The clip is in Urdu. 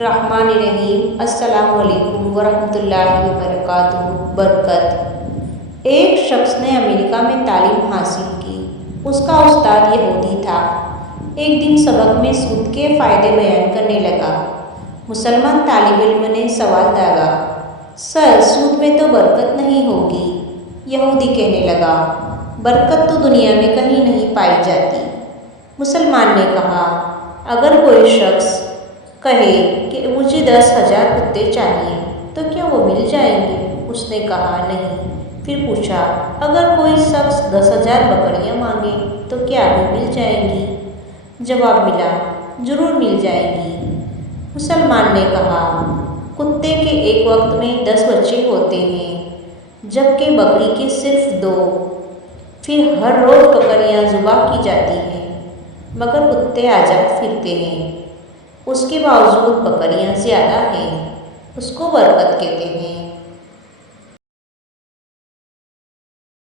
الرحمن الرحیم السلام علیکم ورحمۃ اللہ وبرکاتہ۔ برکت۔ ایک شخص نے امریکہ میں تعلیم حاصل کی۔ اس کا استاد یہودی تھا۔ ایک دن سبق میں سود کے فائدے بیان کرنے لگا۔ مسلمان طالب علم نے سوال داغا، سر سود میں تو برکت نہیں ہوگی؟ یہودی کہنے لگا، برکت تو دنیا میں کہیں نہیں پائی جاتی۔ مسلمان نے کہا، اگر کوئی شخص کہے کہ مجھے 10,000 کتے چاہیے تو کیا وہ مل جائیں گے؟ اس نے کہا نہیں۔ پھر پوچھا، اگر کوئی شخص 10,000 بکریاں مانگے تو کیا وہ مل جائیں گی؟ جواب ملا، ضرور مل جائیں گی۔ مسلمان نے کہا، کتے کے ایک وقت میں 10 بچے ہوتے ہیں جبکہ بکری کے صرف 2، پھر ہر روز بکریاں ذبح کی جاتی ہیں مگر کتے آزاد پھرتے ہیں، اس کے باوجود بکریاں زیادہ ہیں، اس کو برکت کہتے ہیں۔